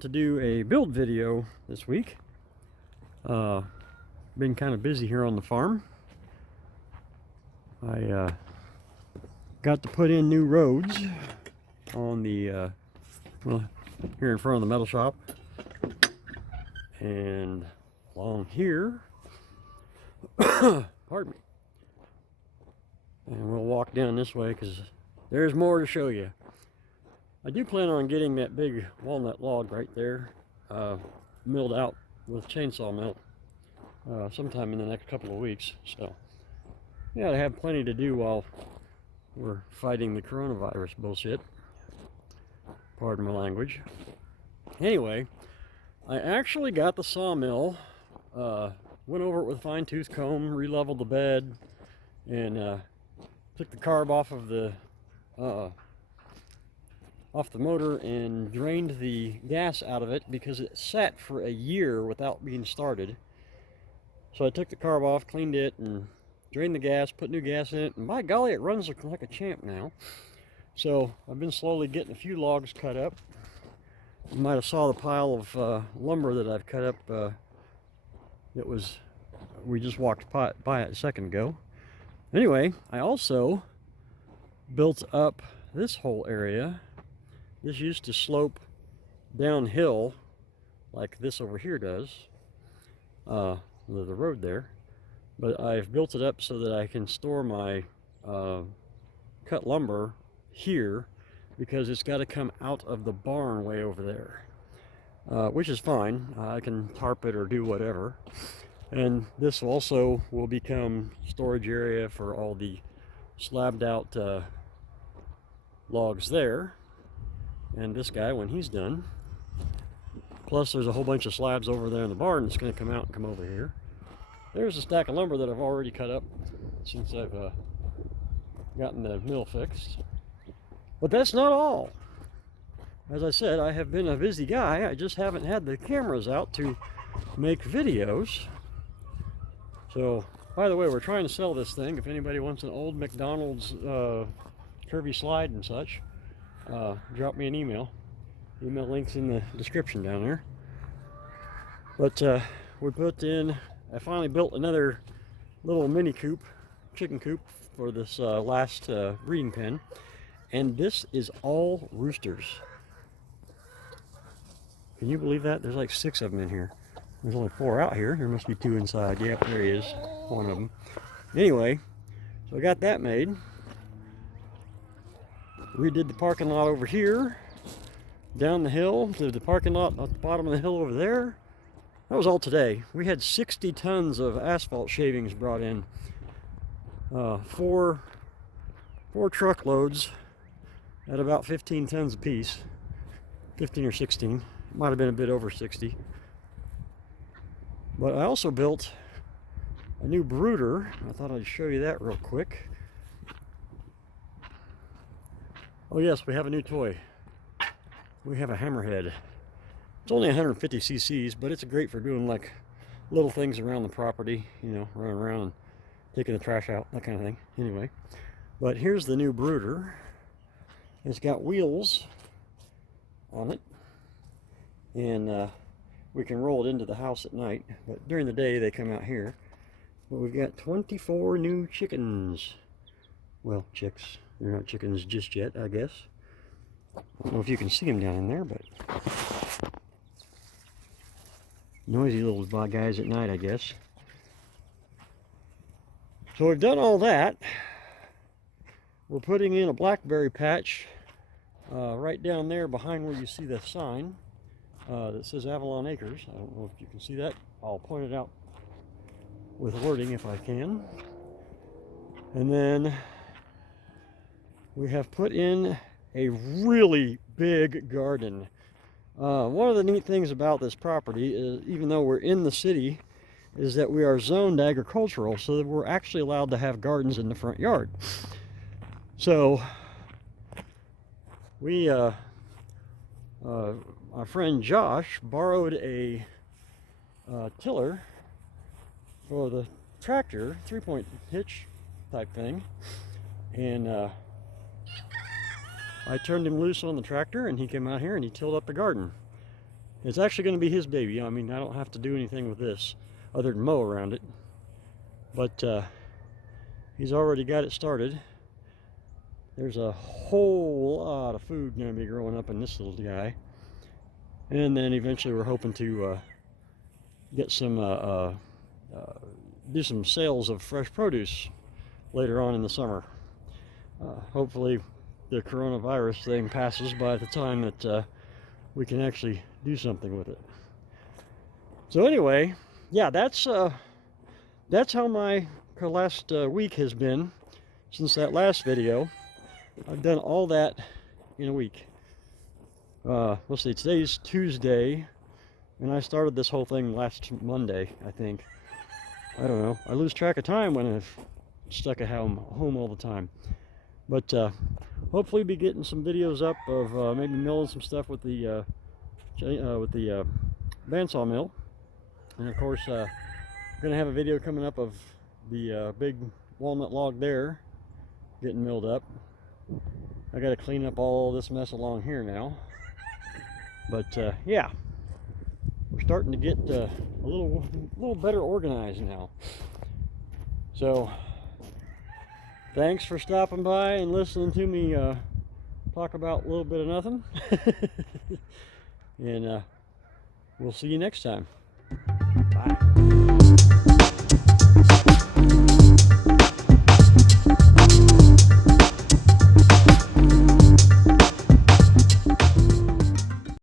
to do a build video this week. Been kind of busy here on the farm. I got to put in new roads on the well, here in front of the metal shop and along here. Pardon me. And we'll walk down this way because there's more to show you. I do plan on getting that big walnut log right there milled out with chainsaw mill sometime in the next couple of weeks. So yeah, I have plenty to do while we're fighting the coronavirus bullshit. Pardon my language. Anyway, I actually got the sawmill, went over it with a fine-tooth comb, re-leveled the bed, and took the carb off of the motor and drained the gas out of it because it sat for a year without being started. So I took the carb off, cleaned it, and drained the gas, put new gas in it, and by golly, it runs like a champ now. So I've been slowly getting a few logs cut up. You might have saw the pile of lumber that I've cut up. We just walked by it a second ago. Anyway, I also built up this whole area. This used to slope downhill like this over here does, the road there. But I've built it up so that I can store my cut lumber here because it's got to come out of the barn way over there, which is fine. I can tarp it or do whatever. And this also will become storage area for all the slabbed out logs there. And this guy when he's done. Plus there's a whole bunch of slabs over there in the barn that's going to come out and come over here. There's a stack of lumber that I've already cut up since I've gotten the mill fixed. But that's not all. As I said, I have been a busy guy. I just haven't had the cameras out to make videos. So, by the way, we're trying to sell this thing. If anybody wants an old McDonald's curvy slide and such, drop me an email. Email link's in the description down there. But I finally built another little mini coop, chicken coop, for this last breeding pen. And this is all roosters. Can you believe that? There's like 6 of them in here. There's only 4 out here. There must be 2 inside. Yep, there he is. One of them. Anyway, so I got that made. Redid the parking lot over here. Down the hill to the parking lot at the bottom of the hill over there. That was all today. We had 60 tons of asphalt shavings brought in. 4 truckloads at about 15 tons apiece. 15 or 16. It might have been a bit over 60. But I also built a new brooder. I thought I'd show you that real quick. Oh yes, we have a new toy. We have a hammerhead. It's only 150 cc's, but it's great for doing like little things around the property, you know, running around and taking the trash out, that kind of thing. Anyway, but here's the new brooder. It's got wheels on it, and we can roll it into the house at night, but during the day they come out here. But we've got 24 new chickens. Well, chicks. They're not chickens just yet, I guess. I don't know if you can see them down in there, but noisy little guys at night, I guess. So we've done all that. We're putting in a blackberry patch right down there behind where you see the sign that says Avalon Acres. I don't know if you can see that. I'll point it out with wording if I can. And then we have put in a really big garden. One of the neat things about this property is, even though we're in the city, is that we are zoned agricultural, so that we're actually allowed to have gardens in the front yard. So our friend Josh borrowed a tiller for the tractor, 3-point hitch type thing, and I turned him loose on the tractor and he came out here and he tilled up the garden. It's actually going to be his baby. I mean, I don't have to do anything with this other than mow around it. But he's already got it started. There's a whole lot of food going to be growing up in this little guy. And then eventually we're hoping to get some, do some sales of fresh produce later on in the summer. Hopefully the coronavirus thing passes by the time that we can actually do something with it. So anyway, yeah, that's how my last week has been since that last video. I've done all that in a week. Let's see, today's Tuesday, and I started this whole thing last Monday, I think. I don't know. I lose track of time when I'm stuck at home all the time. But hopefully be getting some videos up of maybe milling some stuff with the bandsaw mill. And of course, I'm going to have a video coming up of the big walnut log there getting milled up. I got to clean up all this mess along here now. But yeah, we're starting to get a little better organized now. So thanks for stopping by and listening to me talk about a little bit of nothing. And we'll see you next time. Bye.